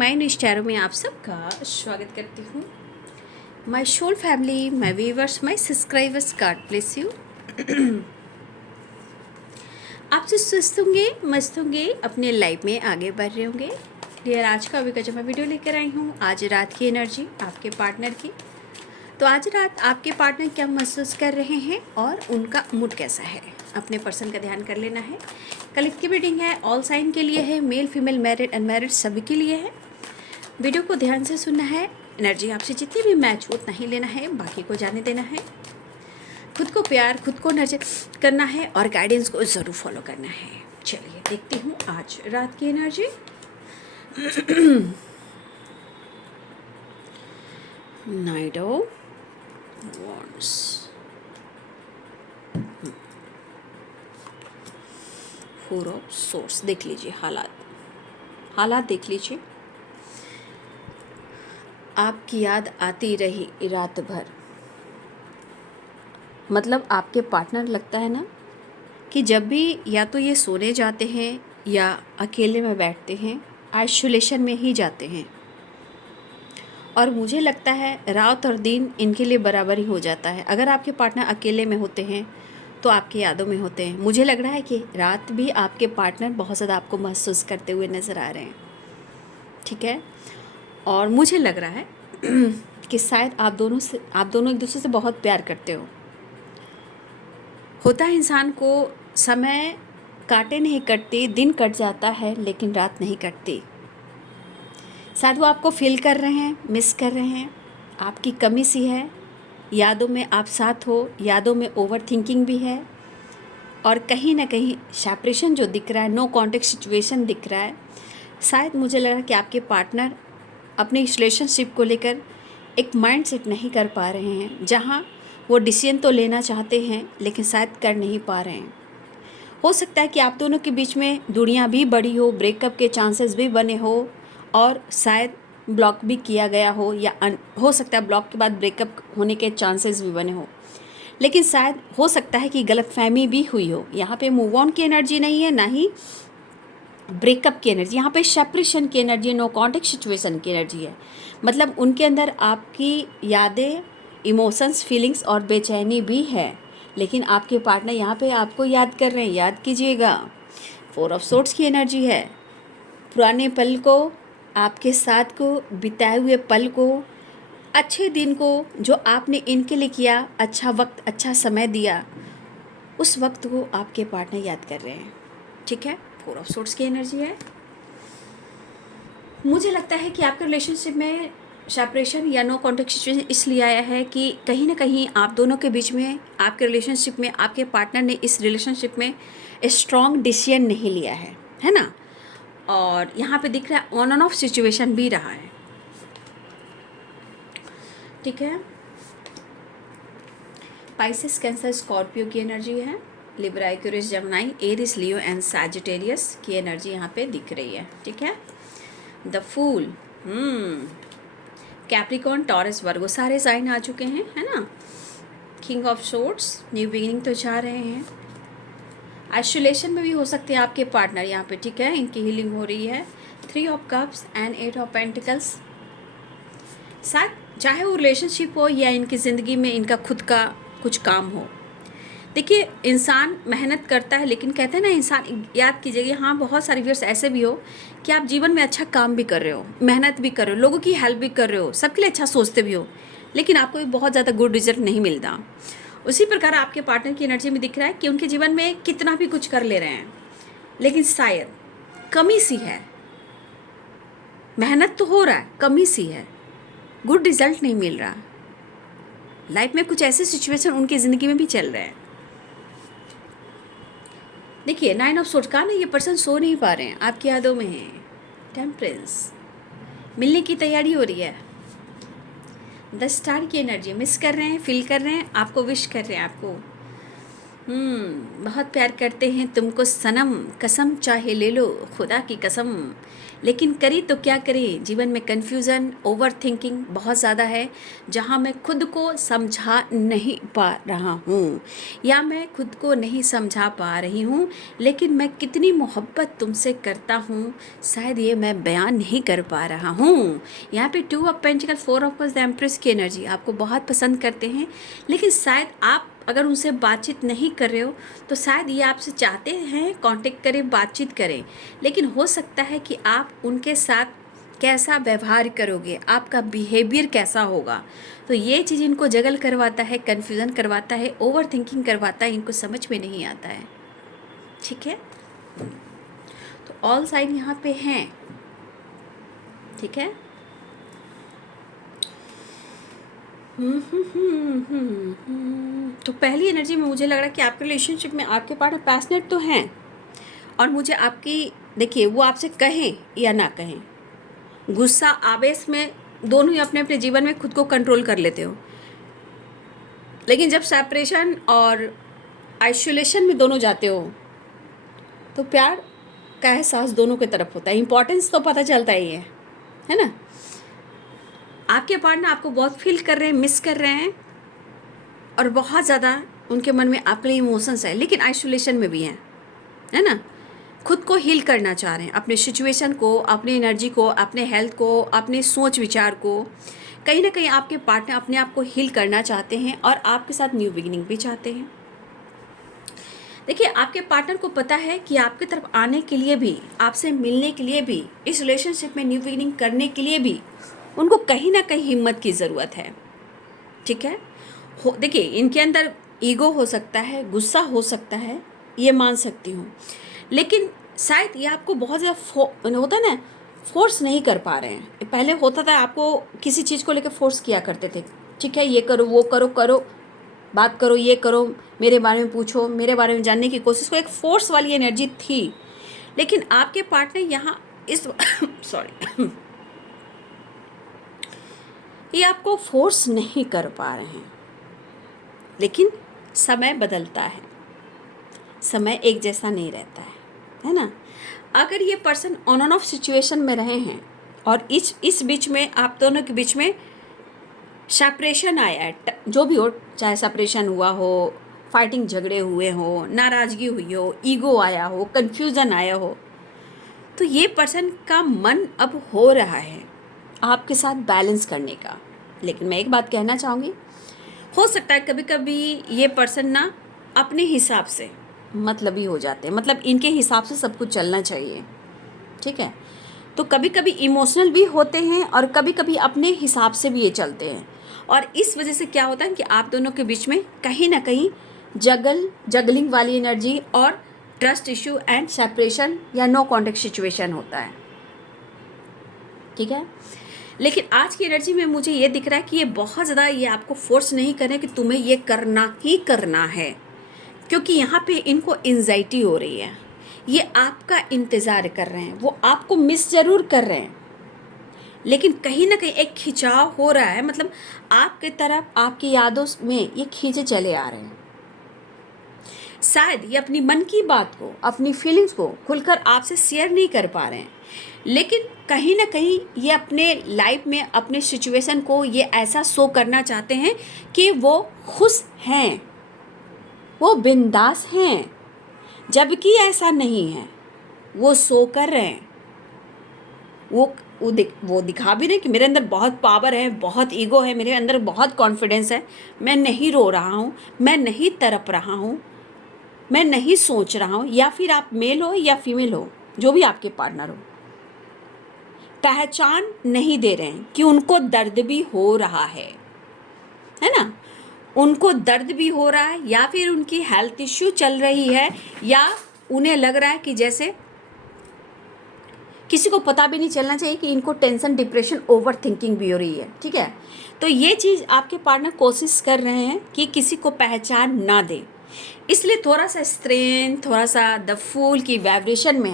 My new स्टारों में आप सबका स्वागत करती हूँ। My soul family, my viewers, my subscribers, God bless you. आप जो स्वस्थ होंगे, मस्त होंगे, अपने लाइफ में आगे बढ़ रहे होंगे। डियर, आज का अभी का जो मैं वीडियो लेकर आई हूँ, आज रात की एनर्जी आपके पार्टनर की। तो आज रात आपके पार्टनर क्या महसूस कर रहे हैं और उनका मूड कैसा है, अपने पर्सन का ध्यान कर लेना है। कलेक्टिव रीडिंग है, ऑल साइन के लिए है, मेल फीमेल मैरिड अनमैरिड सभी के लिए है। वीडियो को ध्यान से सुनना है। एनर्जी आपसे जितनी भी मैच हो उतना ही लेना है, बाकी को जाने देना है। खुद को प्यार, खुद को नर्चर करना है और गाइडेंस को ज़रूर फॉलो करना है। चलिए देखती हूँ आज रात की energy. Night of wands, four of source. देख लीजिए हालात देख लीजिए। आपकी याद आती रही रात भर। मतलब आपके पार्टनर लगता है ना कि जब भी या तो ये सोने जाते हैं या अकेले में बैठते हैं, आइसोलेशन में ही जाते हैं। और मुझे लगता है रात और दिन इनके लिए बराबर ही हो जाता है। अगर आपके पार्टनर अकेले में होते हैं तो आपकी यादों में होते हैं। मुझे लग रहा है कि रात भी आपके पार्टनर बहुत ज़्यादा आपको महसूस करते हुए नज़र आ रहे हैं, ठीक है। और मुझे लग रहा है कि शायद आप दोनों एक दूसरे से बहुत प्यार करते हो। होता है इंसान को समय काटे नहीं कटते, दिन कट जाता है लेकिन रात नहीं कटती। शायद वो आपको फील कर रहे हैं, मिस कर रहे हैं, आपकी कमी सी है। यादों में आप साथ हो, यादों में ओवर थिंकिंग भी है और कहीं ना कहीं सेपरेशन जो दिख रहा है, नो कॉन्टेक्ट सिचुएशन दिख रहा है। शायद मुझे लग रहा है कि आपके पार्टनर अपने इस रिलेशनशिप को लेकर एक माइंड सेट नहीं कर पा रहे हैं, जहाँ वो डिसीजन तो लेना चाहते हैं लेकिन शायद कर नहीं पा रहे हैं। हो सकता है कि आप दोनों के बीच में दूरियां भी बढ़ी हो, ब्रेकअप के चांसेस भी बने हो और शायद ब्लॉक भी किया गया हो, या हो सकता है ब्लॉक के बाद ब्रेकअप होने के चांसेस भी बने हो। लेकिन शायद हो सकता है कि गलतफहमी भी हुई हो। यहाँ पे मूव ऑन की एनर्जी नहीं है, ना ही ब्रेकअप की एनर्जी। यहाँ पे सेपरेशन की एनर्जी, नो कॉन्टेक्ट सिचुएशन की एनर्जी है। मतलब उनके अंदर आपकी यादें, इमोशंस, फीलिंग्स और बेचैनी भी है, लेकिन आपके पार्टनर यहाँ पे आपको याद कर रहे हैं। याद कीजिएगा, फोर ऑफ सोर्ड्स की एनर्जी है। पुराने पल को, आपके साथ को, बिताए हुए पल को, अच्छे दिन को जो आपने इनके लिए किया, अच्छा वक्त, अच्छा समय दिया, उस वक्त को आपके पार्टनर याद कर रहे हैं, ठीक है। फोर ऑफ सोर्ड्स की एनर्जी है। मुझे लगता है कि आपके रिलेशनशिप में सेपरेशन या नो कॉन्टेक्ट सिचुएशन इसलिए आया है कि कहीं ना कहीं आप दोनों के बीच में, आपके रिलेशनशिप में, आपके पार्टनर ने इस रिलेशनशिप में स्ट्रॉन्ग डिसीजन नहीं लिया है ना। और यहाँ पे दिख रहा है ऑन एंड ऑफ सिचुएशन भी रहा है, ठीक है। पाइसेस, कैंसर, स्कॉर्पियो की एनर्जी है। Libra, Aquarius, Gemini, Aries, Leo and Sagittarius की एनर्जी यहाँ पे दिख रही है, ठीक है। The fool, Capricorn, Taurus, Virgo सारे साइन आ चुके हैं, है ना। King of swords, new beginning तो चाह रहे हैं। आइसोलेशन में भी हो सकते हैं आपके पार्टनर यहाँ पे, ठीक है। इनकी हीलिंग हो रही है। Three of cups and eight of pentacles. शायद चाहे वो रिलेशनशिप हो या इनकी ज़िंदगी में इनका खुद का कुछ काम हो। देखिए, इंसान मेहनत करता है, लेकिन कहते हैं ना, इंसान, याद कीजिएगा, हाँ बहुत सारे व्यूअर्स ऐसे भी हो कि आप जीवन में अच्छा काम भी कर रहे हो, मेहनत भी कर रहे हो, लोगों की हेल्प भी कर रहे हो, सबके लिए अच्छा सोचते भी हो, लेकिन आपको भी बहुत ज़्यादा गुड रिजल्ट नहीं मिलता। उसी प्रकार आपके पार्टनर की एनर्जी में दिख रहा है कि उनके जीवन में कितना भी कुछ कर ले रहे हैं, लेकिन शायद कमी सी है। मेहनत तो हो रहा है, कमी सी है, गुड रिजल्ट नहीं मिल रहा। लाइफ में कुछ ऐसे सिचुएशन उनकी ज़िंदगी में भी चल रहे हैं। देखिए, नाइन ऑफ सोर्ड्स का ना, ये पर्सन सो नहीं पा रहे हैं, आपकी यादों में है। टेम्परेंस, मिलने की तैयारी हो रही है। द स्टार की एनर्जी, मिस कर रहे हैं, फील कर रहे हैं, आपको विश कर रहे हैं, आपको बहुत प्यार करते हैं तुमको सनम, कसम चाहे ले लो खुदा की कसम, लेकिन करी तो क्या करें, जीवन में कन्फ्यूज़न, ओवर थिंकिंग बहुत ज़्यादा है, जहाँ मैं खुद को समझा नहीं पा रहा हूँ या मैं खुद को नहीं समझा पा रही हूँ, लेकिन मैं कितनी मोहब्बत तुमसे करता हूँ, शायद ये मैं बयान नहीं कर पा रहा हूँ। यहाँ पे 2 of pentacle, 4 of the empress की एनर्जी आपको बहुत पसंद करते हैं, लेकिन शायद आप अगर उनसे बातचीत नहीं कर रहे हो तो शायद ये आपसे चाहते हैं कांटेक्ट करें, बातचीत करें, लेकिन हो सकता है कि आप उनके साथ कैसा व्यवहार करोगे, आपका बिहेवियर कैसा होगा, तो ये चीज़ इनको जगल करवाता है, कन्फ्यूज़न करवाता है, ओवर थिंकिंग करवाता है, इनको समझ में नहीं आता है। ठीक है, तो ऑल साइन यहाँ पे हैं। ठीक है, तो पहली एनर्जी में मुझे लग रहा है कि आपके रिलेशनशिप में आपके पार्टनर पैशनेट तो हैं, और मुझे आपकी, देखिए वो आपसे कहें या ना कहें, गुस्सा आवेश में दोनों ही अपने अपने जीवन में खुद को कंट्रोल कर लेते हो, लेकिन जब सेपरेशन और आइसोलेशन में दोनों जाते हो तो प्यार का एहसास दोनों की तरफ होता है, इम्पोर्टेंस तो पता चलता ही है ना। आपके पार्टनर आपको बहुत फील कर रहे हैं, मिस कर रहे हैं, और बहुत ज़्यादा उनके मन में आपके लिए इमोशंस है, लेकिन आइसोलेशन में भी हैं, है ना। खुद को हील करना चाह रहे हैं, अपने सिचुएशन को, अपनी एनर्जी को, अपने हेल्थ को, अपने सोच विचार को, कहीं ना कहीं आपके पार्टनर अपने आप को हील करना चाहते हैं और आपके साथ न्यू बिगिनिंग भी चाहते हैं। देखिए, आपके पार्टनर को पता है कि आपकी तरफ आने के लिए भी, आपसे मिलने के लिए भी, इस रिलेशनशिप में न्यू बिगिनिंग करने के लिए भी उनको कहीं ना कहीं हिम्मत की ज़रूरत है। ठीक है, देखिए इनके अंदर ईगो हो सकता है, गुस्सा हो सकता है, ये मान सकती हूँ, लेकिन शायद ये आपको बहुत ज़्यादा होता है ना, फोर्स नहीं कर पा रहे हैं। पहले होता था आपको किसी चीज़ को लेकर फोर्स किया करते थे, ठीक है ये करो, वो करो, करो बात करो, ये करो, मेरे बारे में पूछो, मेरे बारे में जानने की कोशिश करो, एक फोर्स वाली एनर्जी थी। लेकिन आपके पार्टनर यहाँ इस सॉरी ये आपको फोर्स नहीं कर पा रहे हैं, लेकिन समय बदलता है, समय एक जैसा नहीं रहता है ना। अगर ये person on end of situation में रहे हैं और इस बीच में आप दोनों के बीच में सेपरेशन आया है, जो भी हो, चाहे सेपरेशन हुआ हो, फाइटिंग झगड़े हुए हो, नाराज़गी हुई हो, ईगो आया हो, कन्फ्यूज़न आया हो, तो ये पर्सन का मन अब हो रहा है आपके साथ बैलेंस करने का। लेकिन मैं एक बात कहना चाहूँगी, हो सकता है कभी कभी ये पर्सन ना अपने हिसाब से मतलबी हो जाते हैं, मतलब इनके हिसाब से सब कुछ चलना चाहिए। ठीक है, तो कभी कभी इमोशनल भी होते हैं और कभी कभी अपने हिसाब से भी ये चलते हैं, और इस वजह से क्या होता है कि आप दोनों के बीच में कहीं ना कहीं जगलिंग वाली एनर्जी और ट्रस्ट इशू एंड सेपरेशन या नो कॉन्टेक्ट सिचुएशन होता है। ठीक है, लेकिन आज की एनर्जी में मुझे ये दिख रहा है कि ये बहुत ज़्यादा ये आपको फोर्स नहीं कर रहे कि तुम्हें ये करना ही करना है, क्योंकि यहाँ पे इनको एंजाइटी हो रही है, ये आपका इंतज़ार कर रहे हैं, वो आपको मिस ज़रूर कर रहे हैं, लेकिन कहीं ना कहीं एक खिंचाव हो रहा है, मतलब आपकी तरफ, आपकी यादों में ये खींचे चले आ रहे हैं। शायद ये अपनी मन की बात को, अपनी फीलिंग्स को खुलकर आपसे शेयर नहीं कर पा रहे हैं, लेकिन कहीं ना कहीं ये अपने लाइफ में, अपने सिचुएशन को ये ऐसा शो करना चाहते हैं कि वो खुश हैं, वो बिंदास हैं, जबकि ऐसा नहीं है। वो शो कर रहे हैं, वो दिखा भी रहे कि मेरे अंदर बहुत पावर है, बहुत ईगो है, मेरे अंदर बहुत कॉन्फिडेंस है, मैं नहीं रो रहा हूँ, मैं नहीं तड़प रहा हूँ, मैं नहीं सोच रहा हूँ। या फिर आप मेल हो या फीमेल हो, जो भी आपके पार्टनर हो, पहचान नहीं दे रहे हैं कि उनको दर्द भी हो रहा है ना, उनको दर्द भी हो रहा है, या फिर उनकी हेल्थ इश्यू चल रही है, या उन्हें लग रहा है कि जैसे किसी को पता भी नहीं चलना चाहिए कि इनको टेंशन, डिप्रेशन, ओवर थिंकिंग भी हो रही है। ठीक है, तो ये चीज़ आपके पार्टनर कोशिश कर रहे हैं कि किसी को पहचान ना दे, इसलिए थोड़ा सा स्ट्रेन, थोड़ा सा द फूल की वाइब्रेशन में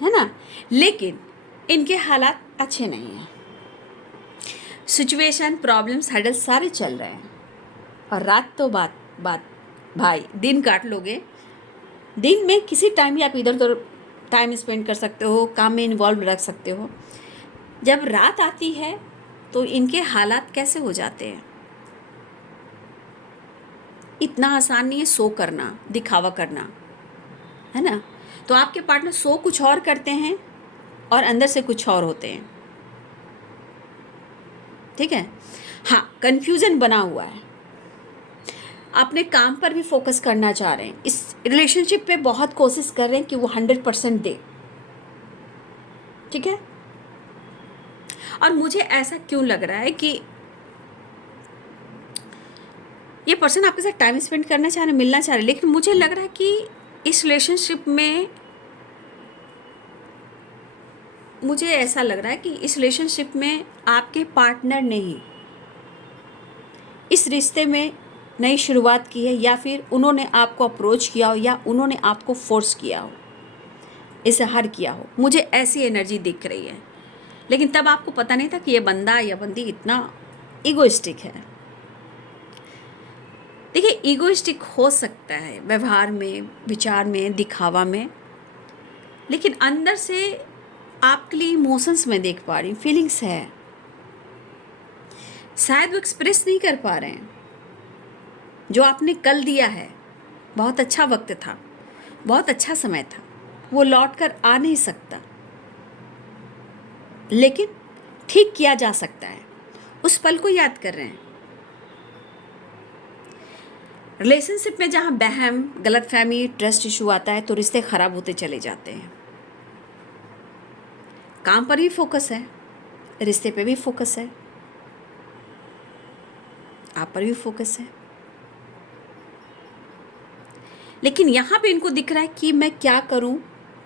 है ना, लेकिन इनके हालात अच्छे नहीं हैं, सिचुएशन, प्रॉब्लम्स, हडल सारे चल रहे हैं, और रात तो बात भाई दिन काट लोगे। दिन में किसी टाइम भी आप इधर उधर टाइम स्पेंड कर सकते हो, काम में इन्वॉल्व रख सकते हो। जब रात आती है तो इनके हालात कैसे हो जाते हैं। इतना आसान नहीं है सो करना, दिखावा करना, है ना। तो आपके पार्टनर सो कुछ और करते हैं और अंदर से कुछ और होते हैं, ठीक है। हाँ, कन्फ्यूज़न बना हुआ है। अपने काम पर भी फोकस करना चाह रहे हैं, इस रिलेशनशिप पे बहुत कोशिश कर रहे हैं कि वो 100% दे, ठीक है। और मुझे ऐसा क्यों लग रहा है कि ये पर्सन आपके साथ टाइम स्पेंड करना चाह रहे हैं, मिलना चाह रहे हैं, लेकिन मुझे लग रहा है कि इस रिलेशनशिप में, मुझे ऐसा लग रहा है कि इस रिलेशनशिप में आपके पार्टनर ने ही इस रिश्ते में नई शुरुआत की है, या फिर उन्होंने आपको अप्रोच किया हो, या उन्होंने आपको फोर्स किया हो, इजहार किया हो। मुझे ऐसी एनर्जी दिख रही है। लेकिन तब आपको पता नहीं था कि ये बंदा या बंदी इतना ईगोइस्टिक है। देखिए, ईगोइस्टिक हो सकता है व्यवहार में, विचार में, दिखावा में, लेकिन अंदर से आपके लिए इमोशंस में देख पा रही हूँ, फीलिंग्स है। शायद वो एक्सप्रेस नहीं कर पा रहे हैं। जो आपने कल दिया है, बहुत अच्छा वक्त था, बहुत अच्छा समय था, वो लौट कर आ नहीं सकता, लेकिन ठीक किया जा सकता है। उस पल को याद कर रहे हैं। रिलेशनशिप में जहाँ वहम, गलतफहमी, ट्रस्ट इशू आता है तो रिश्ते खराब होते चले जाते हैं। काम पर भी फोकस है, रिश्ते पे भी फोकस है, आप पर भी फोकस है, लेकिन यहाँ पे इनको दिख रहा है कि मैं क्या करूँ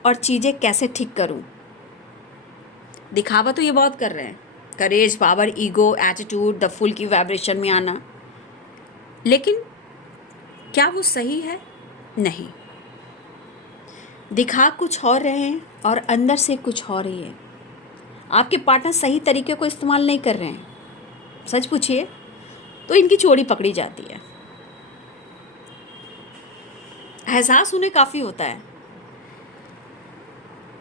और चीज़ें कैसे ठीक करूँ। दिखावा तो ये बहुत कर रहे हैं, courage, power, ego, attitude, the fool की वाइब्रेशन में आना, लेकिन क्या वो सही है? नहीं। दिखा कुछ और रहे हैं और अंदर से कुछ और ही है। आपके पार्टनर सही तरीके को इस्तेमाल नहीं कर रहे हैं। सच पूछिए तो इनकी चोरी पकड़ी जाती है। एहसास उन्हें काफ़ी होता है,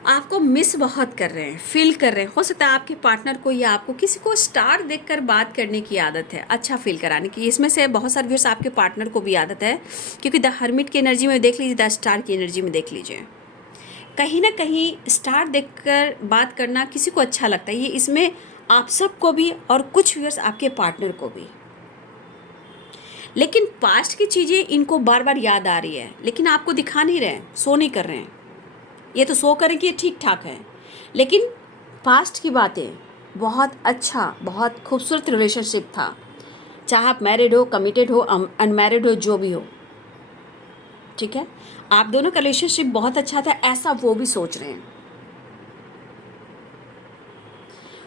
आपको मिस बहुत कर रहे हैं, फील कर रहे हैं। हो सकता है आपके पार्टनर को या आपको किसी को स्टार देखकर बात करने की आदत है, अच्छा फील कराने की। इसमें से बहुत सारे व्यूअर्स आपके पार्टनर को भी आदत है, क्योंकि द हर्मिट की एनर्जी में देख लीजिए, द स्टार की एनर्जी में देख लीजिए। कहीं ना कहीं स्टार देखकर बात करना किसी को अच्छा लगता है। ये इसमें आप सबको भी और कुछ व्यूअर्स आपके पार्टनर को भी। लेकिन पास्ट की चीज़ें इनको बार बार याद आ रही है, लेकिन आपको दिखा नहीं रहे हैं, शो नहीं कर रहे हैं। ये तो शो करें कि ये ठीक ठाक है, लेकिन पास्ट की बातें, बहुत अच्छा, बहुत खूबसूरत रिलेशनशिप था। चाहे आप मैरिड हो, कमिटेड हो, अनमैरिड हो, जो भी हो, ठीक है। आप दोनों का रिलेशनशिप बहुत अच्छा था, ऐसा वो भी सोच रहे हैं।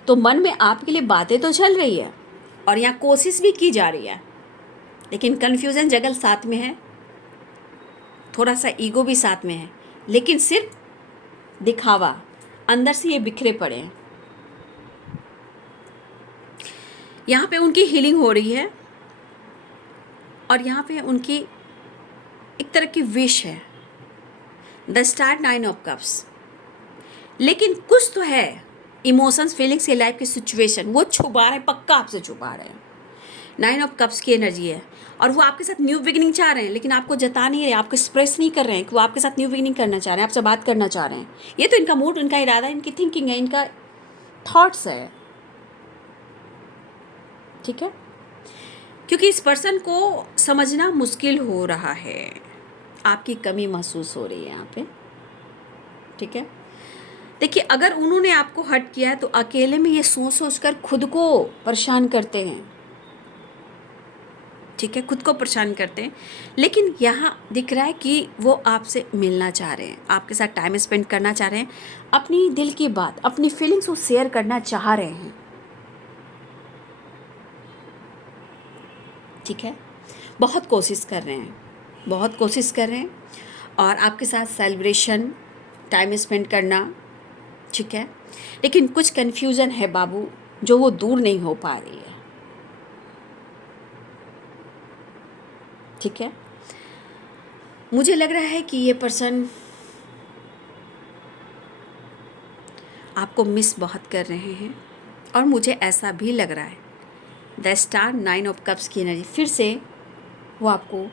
तो मन में आपके लिए बातें तो चल रही है और यहाँ कोशिश भी की जा रही है, लेकिन कन्फ्यूज़न जगल साथ में है, थोड़ा सा ईगो भी साथ में है, लेकिन सिर्फ दिखावा, अंदर से ये बिखरे पड़े हैं। यहाँ पे उनकी हीलिंग हो रही है और यहाँ पे उनकी एक तरह की विश है, द स्टार, 9 ऑफ कप्स। लेकिन कुछ तो है, इमोशंस, फीलिंग्स, ये लाइफ की सिचुएशन वो छुपा रहे हैं, पक्का आपसे छुपा रहे हैं। 9 ऑफ कप्स की एनर्जी है और वो आपके साथ न्यू बिगिनिंग चाह रहे हैं, लेकिन आपको जता नहीं रहे, आपको एक्सप्रेस नहीं कर रहे हैं कि वो आपके साथ न्यू बिगिनिंग करना चाह रहे हैं, आपसे बात करना चाह रहे हैं। ये तो इनका मूड, इनका इरादा, इनकी थिंकिंग है, इनका थॉट्स है, ठीक है। क्योंकि इस पर्सन को समझना मुश्किल हो रहा है, आपकी कमी महसूस हो रही है यहाँ पे, ठीक है। देखिए, अगर उन्होंने आपको हर्ट किया है तो अकेले में ये सोच सोच कर खुद को परेशान करते हैं, ठीक है, खुद को परेशान करते हैं। लेकिन यहाँ दिख रहा है कि वो आपसे मिलना चाह रहे हैं, आपके साथ टाइम स्पेंड करना चाह रहे हैं, अपनी दिल की बात, अपनी फीलिंग्स को शेयर करना चाह रहे हैं, ठीक है। बहुत कोशिश कर रहे हैं, बहुत कोशिश कर रहे हैं और आपके साथ सेलिब्रेशन, टाइम स्पेंड करना, ठीक है। लेकिन कुछ कन्फ्यूज़न है बाबू, जो वो दूर नहीं हो पा रही है, ठीक है। मुझे लग रहा है कि ये पर्सन आपको मिस बहुत कर रहे हैं, और मुझे ऐसा भी लग रहा है द स्टार 9 ऑफ कप्स की एनर्जी फिर से वो आपको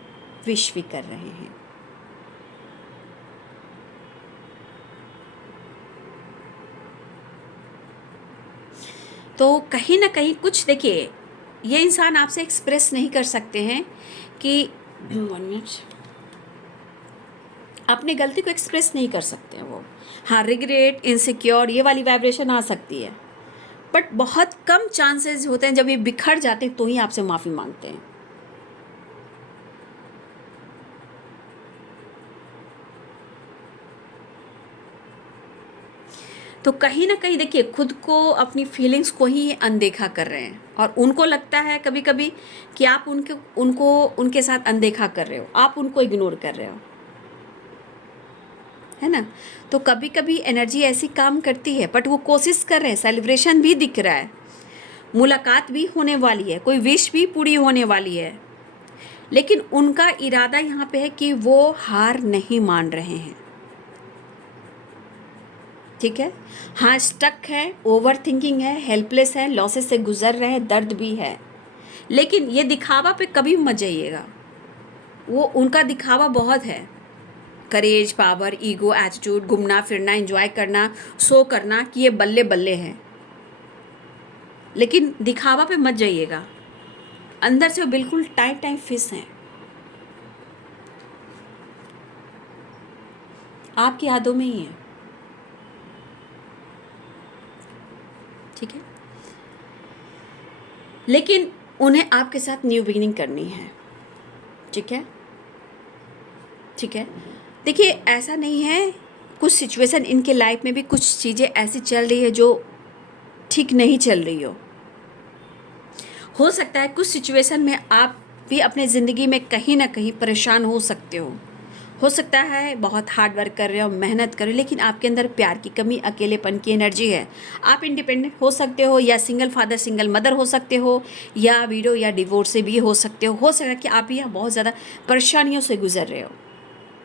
विश भी कर रहे हैं। तो कहीं ना कहीं कुछ, देखिए, ये इंसान आपसे एक्सप्रेस नहीं कर सकते हैं कि 1 मिनट, अपनी गलती को एक्सप्रेस नहीं कर सकते हैं वो। हाँ, रिग्रेट, इनसिक्योर, ये वाली वाइब्रेशन आ सकती है, बट बहुत कम चांसेस होते हैं जब ये बिखर जाते हैं तो ही आपसे माफ़ी मांगते हैं। तो कहीं ना कहीं देखिए, खुद को, अपनी फीलिंग्स को ही अनदेखा कर रहे हैं, और उनको लगता है कभी कभी कि आप उनको उनके साथ अनदेखा कर रहे हो, आप उनको इग्नोर कर रहे हो, है ना। तो कभी कभी एनर्जी ऐसी काम करती है, बट वो कोशिश कर रहे हैं, सेलिब्रेशन भी दिख रहा है, मुलाकात भी होने वाली है, कोई विश भी पूरी होने वाली है, लेकिन उनका इरादा यहाँ पे है कि वो हार नहीं मान रहे हैं। ठीक है, हाँ, स्टक है, ओवर थिंकिंग है, हेल्पलेस है, लॉसेस से गुजर रहे हैं, दर्द भी है, लेकिन ये दिखावा पे कभी मत जाइएगा। वो उनका दिखावा बहुत है, करेज, पावर, ईगो, एटीट्यूड, घूमना फिरना, एंजॉय करना, शो करना कि ये बल्ले बल्ले हैं, लेकिन दिखावा पे मत जाइएगा। अंदर से वो बिल्कुल टाइट टाइट फिश हैं, आपकी यादों में ही है। ठीक है, लेकिन उन्हें आपके साथ न्यू बिगिनिंग करनी है। ठीक है, ठीक है, देखिए, ऐसा नहीं है, कुछ सिचुएशन इनके लाइफ में भी कुछ चीज़ें ऐसी चल रही है जो ठीक नहीं चल रही हो सकता है कुछ सिचुएशन में आप भी अपने ज़िंदगी में कहीं ना कहीं परेशान हो सकते हो सकता है बहुत हार्ड वर्क कर रहे हो, मेहनत कर रहे हो, लेकिन आपके अंदर प्यार की कमी, अकेलेपन की एनर्जी है। आप इंडिपेंडेंट हो सकते हो, या सिंगल फादर सिंगल मदर हो सकते हो, या विडो या डिवोर्स से भी हो सकते हो सकता है कि आप यहाँ बहुत ज़्यादा परेशानियों से गुजर रहे हो।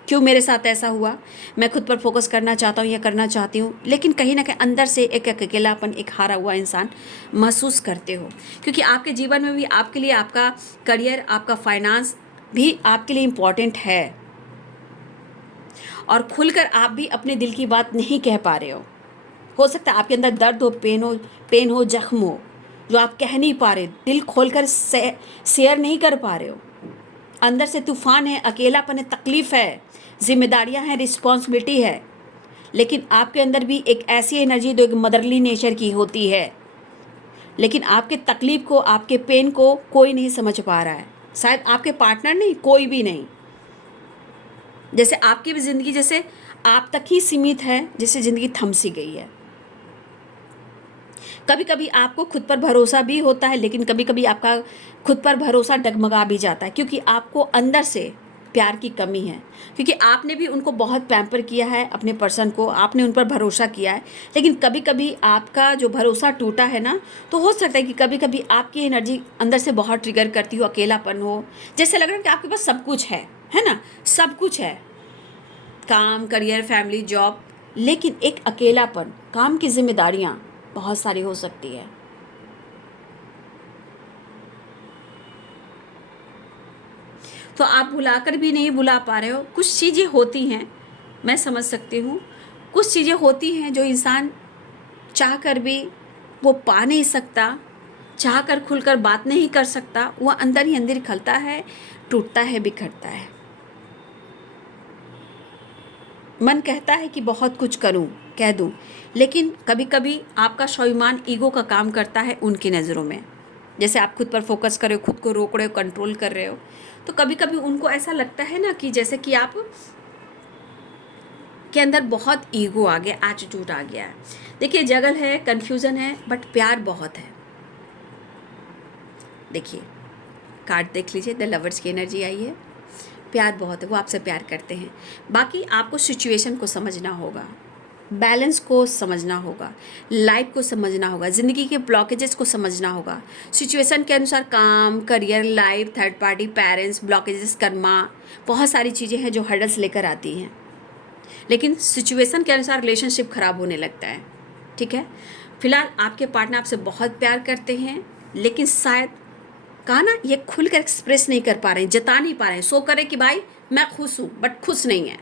क्यों मेरे साथ ऐसा हुआ, मैं खुद पर फोकस करना चाहता हूँ या करना चाहती हूँ, लेकिन कहीं ना कहीं अंदर से एक अकेलापन, एक हारा हुआ इंसान महसूस करते हो, क्योंकि आपके जीवन में भी आपके लिए आपका करियर, आपका फाइनेंस भी आपके लिए इम्पॉर्टेंट है, और खुलकर आप भी अपने दिल की बात नहीं कह पा रहे हो सकता है आपके अंदर दर्द हो, पेन हो, जख्म हो, जो आप कह नहीं पा रहे, दिल खोलकर शेयर नहीं कर पा रहे हो। अंदर से तूफान है, अकेलापन है, तकलीफ़ है, जिम्मेदारियां हैं, रिस्पॉन्सिबिलिटी है, लेकिन आपके अंदर भी एक ऐसी एनर्जी जो एक मदरली नेचर की होती है, लेकिन आपके तकलीफ़ को, आपके पेन को कोई नहीं समझ पा रहा है, शायद आपके पार्टनर नहीं, कोई भी नहीं। जैसे आपकी भी ज़िंदगी जैसे आप तक ही सीमित है, जैसे ज़िंदगी थम सी गई है। कभी कभी आपको खुद पर भरोसा भी होता है, लेकिन कभी कभी आपका खुद पर भरोसा डगमगा भी जाता है, क्योंकि आपको अंदर से प्यार की कमी है, क्योंकि आपने भी उनको बहुत पैम्पर किया है, अपने पर्सन को आपने उन पर भरोसा किया है, लेकिन कभी कभी आपका जो भरोसा टूटा है ना, तो हो सकता है कि कभी कभी आपकी एनर्जी अंदर से बहुत ट्रिगर करती हो, अकेलापन हो, जैसे लग रहा है कि आपके पास सब कुछ है ना, सब कुछ है, काम, करियर, फैमिली, जॉब, लेकिन एक अकेलापन, काम की जिम्मेदारियां बहुत सारी हो सकती है। तो आप बुलाकर भी नहीं बुला पा रहे हो। कुछ चीज़ें होती हैं, मैं समझ सकती हूँ, कुछ चीज़ें होती हैं जो इंसान चाह कर भी वो पा नहीं सकता, चाह कर खुलकर बात नहीं कर सकता, वो अंदर ही अंदर खलता है, टूटता है, बिखरता है। मन कहता है कि बहुत कुछ करूं, कह दूं, लेकिन कभी कभी आपका स्वाभिमान, ईगो का काम करता है उनकी नज़रों में। जैसे आप खुद पर फोकस कर रहे हो, खुद को रोक रहे हो, कंट्रोल कर रहे हो, तो कभी कभी उनको ऐसा लगता है ना कि जैसे कि आप के अंदर बहुत ईगो आ गया, एटीट्यूड आ गया है। देखिए, जगल है, कन्फ्यूज़न है, बट प्यार बहुत है। देखिए, कार्ड देख लीजिए, द लवर्स की एनर्जी आई है, प्यार बहुत है, वो आपसे प्यार करते हैं। बाकी आपको सिचुएशन को समझना होगा, बैलेंस को समझना होगा, लाइफ को समझना होगा, ज़िंदगी के ब्लॉकेजेस को समझना होगा। सिचुएशन के अनुसार काम, career, life, third party, parents, blockages, Karma, बहुत सारी चीज़ें हैं जो हर्डल्स लेकर आती हैं। लेकिन सिचुएशन के अनुसार रिलेशनशिप ख़राब होने लगता है। ठीक है, फिलहाल आपके पार्टनर आपसे बहुत प्यार करते हैं, लेकिन शायद कहा ना, ये खुलकर एक्सप्रेस नहीं कर पा रहे हैं, जता नहीं पा रहे हैं। शो करें कि भाई मैं खुश हूँ, बट खुश नहीं है।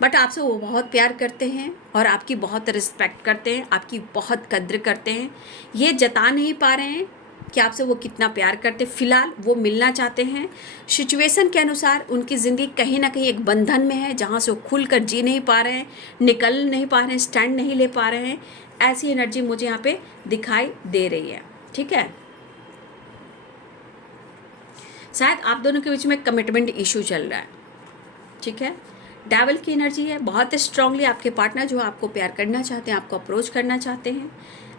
बट आपसे वो बहुत प्यार करते हैं और आपकी बहुत रिस्पेक्ट करते हैं, आपकी बहुत कद्र करते हैं। ये जता नहीं पा रहे हैं कि आपसे वो कितना प्यार करते हैं। फ़िलहाल वो मिलना चाहते हैं। सिचुएशन के अनुसार उनकी ज़िंदगी कहीं ना कहीं एक बंधन में है, जहाँ से वो खुलकर जी नहीं पा रहे हैं, निकल नहीं पा रहे हैं, स्टैंड नहीं ले पा रहे हैं। ऐसी एनर्जी मुझे यहाँ पे दिखाई दे रही है। ठीक है, शायद आप दोनों के बीच में कमिटमेंट इशू चल रहा है। ठीक है, डेविल की एनर्जी है। बहुत स्ट्रांगली आपके पार्टनर जो आपको प्यार करना चाहते हैं, आपको अप्रोच करना चाहते हैं,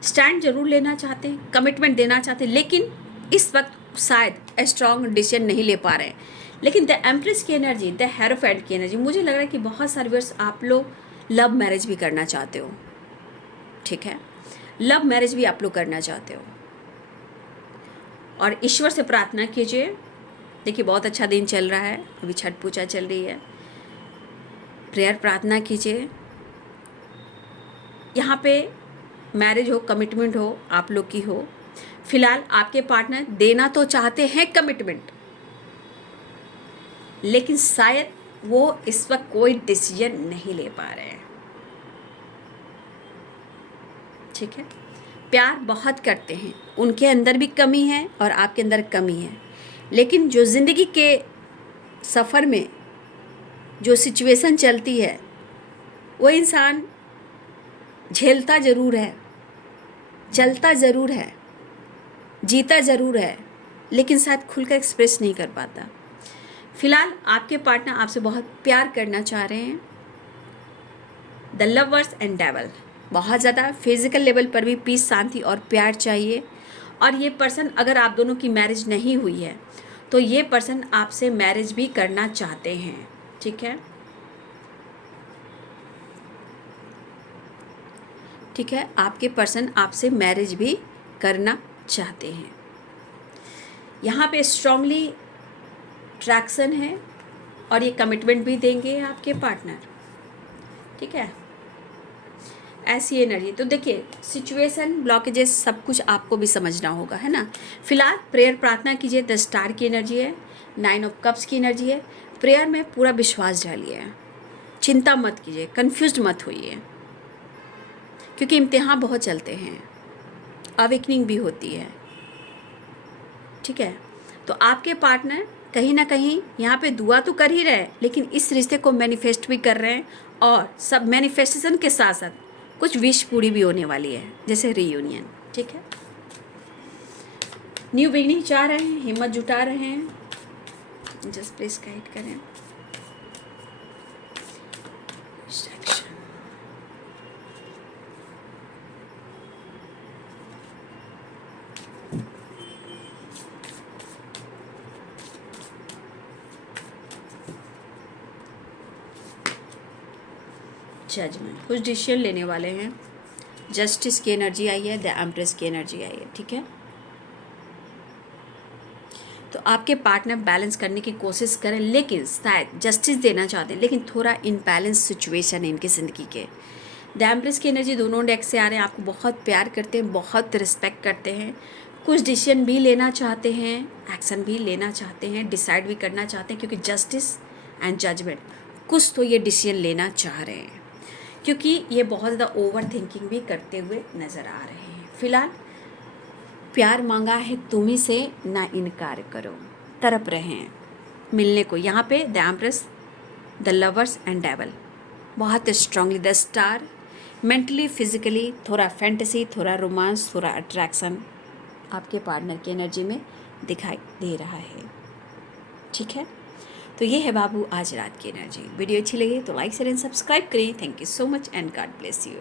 स्टैंड जरूर लेना चाहते हैं, कमिटमेंट देना चाहते हैं, लेकिन इस वक्त शायद स्ट्रांग डिसीजन नहीं ले पा रहे हैं। लेकिन द एम्प्रेस की एनर्जी, द हेरोफेंट की एनर्जी, मुझे लग रहा है कि बहुत सारे वर्ष आप लोग लव मैरिज भी करना चाहते हो। ठीक है, लव मैरिज भी आप लोग करना चाहते हो और ईश्वर से प्रार्थना कीजिए। देखिए, बहुत अच्छा दिन चल रहा है, अभी छठ पूजा चल रही है। प्रेयर प्रार्थना कीजिए, यहाँ पे मैरिज हो, कमिटमेंट हो, आप लोग की हो। फिलहाल आपके पार्टनर देना तो चाहते हैं कमिटमेंट, लेकिन शायद वो इस वक्त कोई डिसीजन नहीं ले पा रहे हैं। ठीक है, प्यार बहुत करते हैं, उनके अंदर भी कमी है और आपके अंदर कमी है, लेकिन जो ज़िंदगी के सफ़र में जो सिचुएशन चलती है, वो इंसान झेलता ज़रूर है, चलता ज़रूर है, जीता ज़रूर है, लेकिन शायद खुलकर एक्सप्रेस नहीं कर पाता। फिलहाल आपके पार्टनर आपसे बहुत प्यार करना चाह रहे हैं। द लवर्स एंड डेविल, बहुत ज़्यादा फिजिकल लेवल पर भी पीस, शांति और प्यार चाहिए। और ये पर्सन, अगर आप दोनों की मैरिज नहीं हुई है तो ये पर्सन आपसे मैरिज भी करना चाहते हैं। ठीक है, ठीक है, आपके पर्सन आपसे मैरिज भी करना चाहते हैं। यहाँ पे स्ट्रांगली अट्रैक्शन है और ये कमिटमेंट भी देंगे आपके पार्टनर। ठीक है, ऐसी एनर्जी। तो देखिए, सिचुएशन, ब्लॉकेजेस, सब कुछ आपको भी समझना होगा, है ना। फिलहाल प्रेयर प्रार्थना कीजिए। द स्टार की एनर्जी है, 9 ऑफ कप्स की एनर्जी है। प्रेयर में पूरा विश्वास डालिए, चिंता मत कीजिए, कंफ्यूज्ड मत होइए, क्योंकि इम्तिहान बहुत चलते हैं, अवेकनिंग भी होती है। ठीक है, तो आपके पार्टनर कहीं ना कहीं यहाँ पे दुआ तो कर ही रहे हैं, लेकिन इस रिश्ते को मैनिफेस्ट भी कर रहे हैं, और सब मैनिफेस्टेशन के साथ साथ कुछ विश पूरी भी होने वाली है, जैसे रीयूनियन। ठीक है, न्यू बिगनिंग चाह रहे हैं, हिम्मत जुटा रहे हैं। जस्ट प्लीज गाइड करें। जजमेंट, कुछ डिसीजन लेने वाले हैं। जस्टिस की एनर्जी आई है, द एम्प्रेस की एनर्जी आई है। ठीक है, तो आपके पार्टनर बैलेंस करने की कोशिश करें, लेकिन शायद जस्टिस देना चाहते हैं, लेकिन थोड़ा इनबैलेंस सिचुएशन है इनकी ज़िंदगी के। द एम्प्रेस की एनर्जी दोनों डेक से आ रहे हैं, आपको बहुत प्यार करते हैं, बहुत रिस्पेक्ट करते हैं, कुछ डिसीजन भी लेना चाहते हैं, एक्शन भी लेना चाहते हैं, डिसाइड भी करना चाहते हैं, क्योंकि जस्टिस एंड जजमेंट, कुछ तो ये डिसीजन लेना चाह रहे हैं, क्योंकि ये बहुत ज़्यादा ओवर थिंकिंग भी करते हुए नज़र आ रहे हैं। फिलहाल प्यार मांगा है तुम्ही से, ना इनकार करो, तरप रहे हैं मिलने को। यहाँ पे the empress, the lovers and devil, बहुत strongly the star, mentally, physically, थोड़ा फैंटेसी, थोड़ा रोमांस, थोड़ा अट्रैक्शन आपके पार्टनर की एनर्जी में दिखाई दे रहा है। ठीक है, तो ये है बाबू आज रात की एनर्जी। वीडियो अच्छी लगी तो लाइक शेयर एंड सब्सक्राइब करें। Thank you so much and God bless you.